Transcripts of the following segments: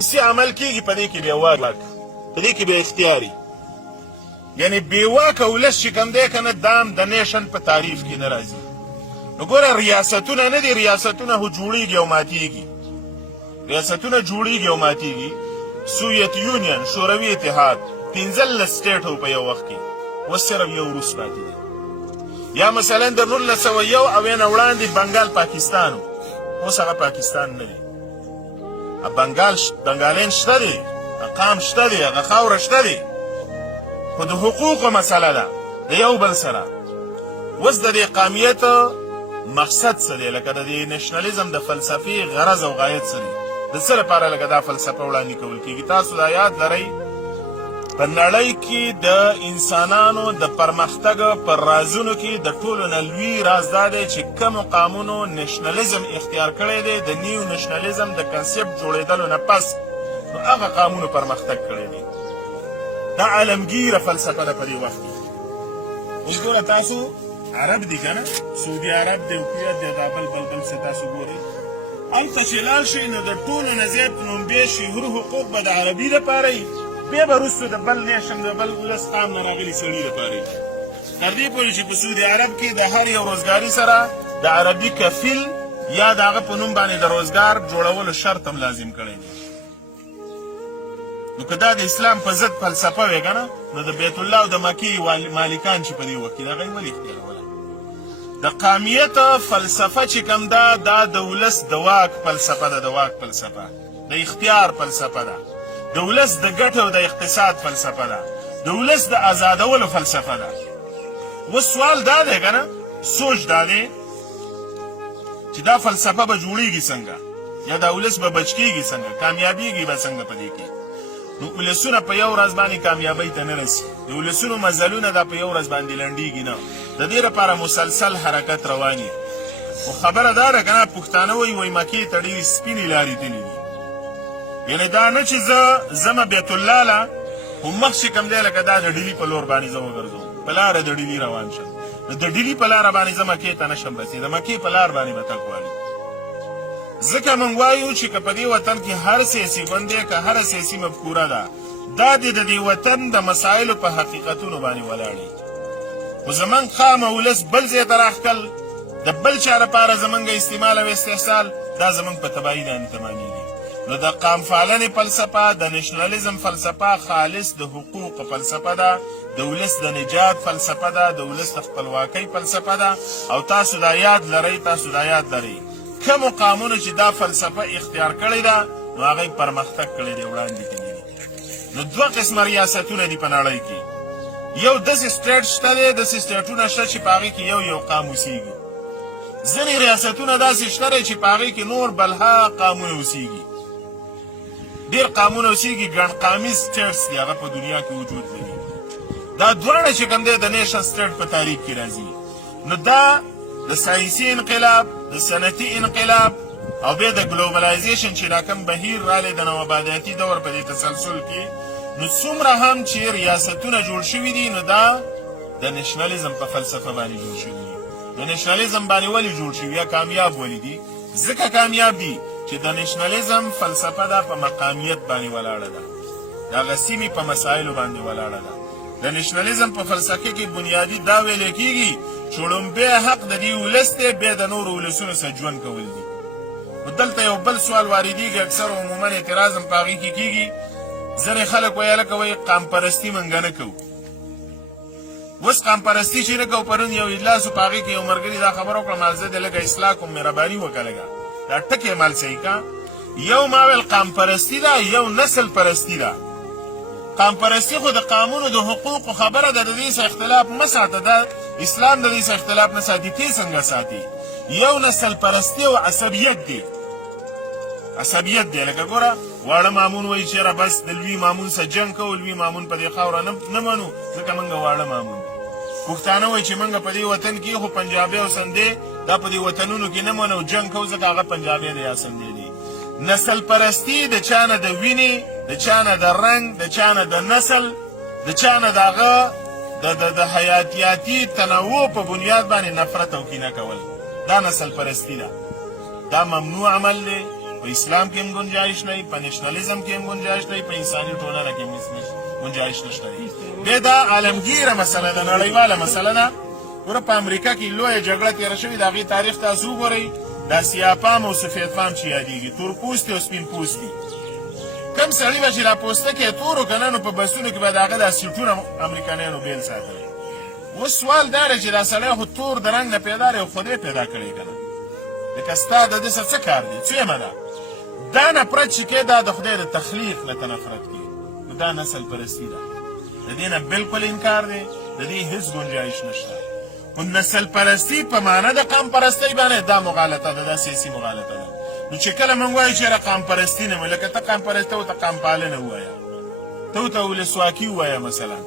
سی عمل کېږي په دې کې بې واک په دې کې بې اختیاري یعنې بې واکه ولس چې کوم دی که نه دا هم د نیشن په تعریف کې نه راځي. نو ګوره ریاستونه نه دي، ریاستونه خو جوړېږي او ماتېږي، ریاستونه جوړېږي او ماتېږي. سوویت یونین، شوروي اتحاد 15 سټیټ په یو وخت کې، اوس صرف یو روس پاتې دی. یا مثلا د 1901 اوې نه وړاندې بنګال پاکستان و، اوس هغه پاکستان نه دی. بنګالین شته دی، مقام شته دی، هغه خاوره شته دی، خو د حقوقو مسله ده د یو بل سره. اوس د دې قومیت مقصد څه دی؟ لکه د دې نشنلیزم د فلسفې غرض او غایت څه دی؟ د څه لپاره لکه دا فلسفه وړاندې کول کېږي؟ تاسو دا یاد لرئ په نړۍ کې د انسانانو د پرمختګ پر رازونو کې د ټولو نه لوی راز دا دی چې کومو قامونو نشنلیزم اختیار کړی دی، د نیو نشنلیزم د کنسپټ جوړېدلو نه پس نو هغه قامونو پرمختګ کړی دی. دا عالمگیره فلسفه ده په دې وخت کې. اوس ګوره تاسو عرب دي که نه، سعودي عرب دی، کویت دی، دا بل څه تاسو ګورئ. هلته چې لاړ شئ نو د ټولو نه زیات لومبې شعوري حقوق به د عربي لپاره وي، بیا به وروسته د بل نیشن د بل ولس قام نه راغلي سړي لپاره وي، تر دې پورې چې په سعودي عرب کې د هر یو روزګاري سره د عربي کفیل یا د هغه په نوم باندې د روزګار جوړولو شرط هم لازم کړی دی. نو که دا د اسلام په ضد فلسفه وی که نه، نو د بیت الله او د مکې مالکان چې په دې وخت کې د هغه یې ولې اختیاروله؟ د قومیت فلسفه چې کوم ده، دا د ولس د واک فلسفه ده، د واک فلسفه، د اختیار فلسفه ده، د ولس د ګټو او د اقتصاد فلسفه ده، د ولس د آزادولو فلسفه ده. اوس سوال دا دی که نه، سوچ دا دی چې دا فلسفه به جوړېږي څنګه، یا دا ولس به بچ کېږي څنګه، کامیابېږي به څنګه په دې کې؟ نو ولسونه په یو ورځ باندې کامیابۍ ته نه رسي، د ولسونو مزلونه دا په یو ورځ باندې لنډېږي نه، د دې لپاره مسلسل حرکت روان وي. خو خبره دا ده که نه، پښتانه وایي مکې ته ډېرې سپینې لارې تللي دي. یعنې دا نه چې زه ځمه بیت الله له، خو مخ چې کوم دی لکه دا د ډیلي په لور باندې زه وګرځوم، په لاره د ډیلي روان شم، نو د ډیلي په لاره باندې زه مکې ته نشم رسېدی، د مکې په لار باندې به تګ غواړي. ځکه موږ وایو چې که په دې وطن کې هر سیاسي ګوند دی، که هره سیاسي مفکوره ده، دا د دې وطن د مسایلو په حقیقتونو باندې ولاړ دی. خو زموږ خام ولس بل ځای ته راښکل، د بل چا لپاره زموږ استعمال او استحصال، دا زموږ په تباهي باندې تمامېږي. نو د قام پالنې فلسفه، د نشنلیزم فلسفه خالص د حقوق فلسفه ده، د ولس د نجات فلسفه ده، د ولس د خپلواکۍ فلسفه ده. او تاسو دا یاد لرئ کومو قامونو چې دا فلسفه اختیار کړې ده، نو هغه یې پرمختګ کړی دی، وړاندې تللی دی. نو دوه قسمه ریاستونه دي په نړۍ کې، یو داسې سټیټ شته دی، داسې سټیټونه شته چې په هغې کې یو قام اوسېږي. ځینې ریاستونه داسې شته دی چې په هغې کې نور بلها قامونه اوسېږي، ډېر قامونه اوسېږي، ګڼ قامي سټیټس دي، هغه په دنیا کې وجود لري. دا دواړه چې کوم دی د نیشن سټیټ په تاریخ کې راځي. نو دا د ساینسي انقلاب، د صنعتي انقلاب او بیا د ګلوبلایزیشن چې دا کوم بهیر رالی د نوآبادیاتي دور په دې تسلسل کې، نو څومره هم چې ریاستونه جوړ شوي دي، نو دا د نشنلیزم په فلسفه باندې جوړ شوي دي. د نشنلیزم باندې ولې جوړ شوي یا کامیاب ولې دي؟ ځکه کامیاب دي چې د نشنلیزم فلسفه دا په مقامیت باندې ولاړه ده، د هغه سیمې په مسایلو باندې ولاړه ده. د نشنلیزم په فلسفه کې بنیادي دا ویل کېږي چې لومبی حق د دې ولس دی، بیا د نورو ولسونو سره ژوند کول دي. نو دلته یو بل سوال واردېږي، اکثر عموما اعتراض هم په هغې کې کېږي. ځینې خلک وایي هلکه وایي قام پرستي موږ نه کوو. اوس قام پرستي چې نه کوو، پرون یو اجلاس و په هغې کې یو ملګري دا خبره وکړه، ما زه دې لږه اصلاح کوم، مهرباني وکړه لږه دا ټکې مال صحیح کا. یو ما ویل قام پرستي ده، یو نسل پرستي ده. قام پرستی خو د قانونو د حقوقو خبره ده، د دې سره اختلاف مه ساته، دا اسلام د دې سره اختلاف نه ساتي، تی څنګه ساتي؟ یو نسل پرستی او عصبیت دی، عصبیت دی. لکه ګوره واړه مامون وایي چې یاره بس د لوی مامون سره جنګ کوو، لوی مامون په دې خاوره نه منو ځکه موږ واړه مامون دي. پښتانه وایي چې موږ په دې وطن کې خو پنجابي او سندې دا په دې وطنونو کې نه منو، جنګ کوو ځکه هغه پنجابي دی یا سندې دی. نسل پرستی د چا نه د وینې، د چا نه د رنګ، د چا نه د نسل، د چا نه د هغه د حیاتیاتي تنوع په بنیاد باندې نفرت او کینه کول، دا نسل پرستی ده. دا ممنوع عمل دی، په اسلام کې هم گنجائش نه، په نېشنلزم کې هم گنجائش نه، په انساني ټولنه کې هم گنجائش نشته. بیا دا عالمگیره مسله ده، نړیواله مسله ده. ګوره په امریکا کې لویه جګړه تېره شوې، د هغې تاریخ تاسو وګورئ. دا سیاپام او سفیدفام چې یادېږي، تور پوستي او سپین پوستي. کم سړي به چې دا پوستکی تور و که نه، نو په بسونو کې به د هغه دا سیټونه امریکایانو بیل ساتلی. اوس سوال دا دی چې دا سړی خو تور د رنګ نه پیدا دی او خدای پیدا کړی که نه، لکه ستا د ده څه کار دی؟ څویمه ده دا نفرت چې کې دا د خدای د تخلیق نه ته نفرت کوي، نو دا نسل پرستي ده. د دې نه بالکل انکار دی، د دې هېڅ گنجایش نشته. خو نسل پرستي په معنا د قام پرستۍ باندې دا مغالطه ده، دا سیاسي مغالطه ده. نو چې کله موږ وایو چې یاره قام پرستي نه، لکه ته قام پرسته ورته قام پالنه ووایه، ته ورته ولسواکي ووایه، مثلا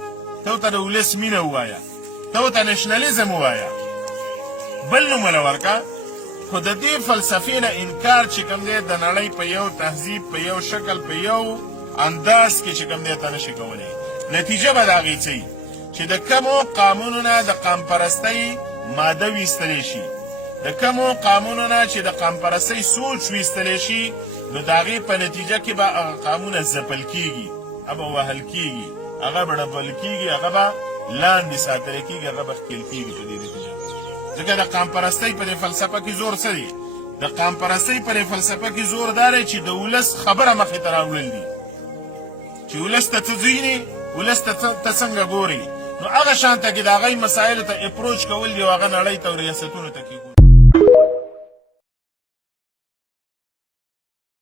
ته ورته د ولس مینه ووایه، ته ورته نېشنلزم ووایه، بل نوم وله ورکه. خو د دې فلسفې نه انکار چې کوم دی د نړۍ په یو تهذیب، په یو شکل، په یو انداز کې چې کوم دی ته نشي کولی. نتیجه به د هغې څه وي چې د کمو قامونو نه د قام پرستۍ ماده ویستلی شي، د کمو قامونو نه چې د قام پرستۍ سوچ ویستلی شي، نو د هغې په نتیجه کې به هغه قامونه ځپل کېږي، هغه به وهل کېږي، هغه به ډبل کېږي، هغه به لاندې ساتلی کېږي، هغه به ښکېل کېږي په دې نتیجه. ځکه د قام پرستۍ په دې فلسفه کې زور څه دی؟ د قام پرستۍ په دې فلسفه کې زور دا دی چې د ولس خبره مخې ته راوړل دي، چې ولس ته څه ځینې، ولس ته څنګه ګوري، نو هغه شان ته کې د هغوی مسایلو ته اپروچ کول دي او هغه نړۍ ته او ریاستونو ته کېښودل.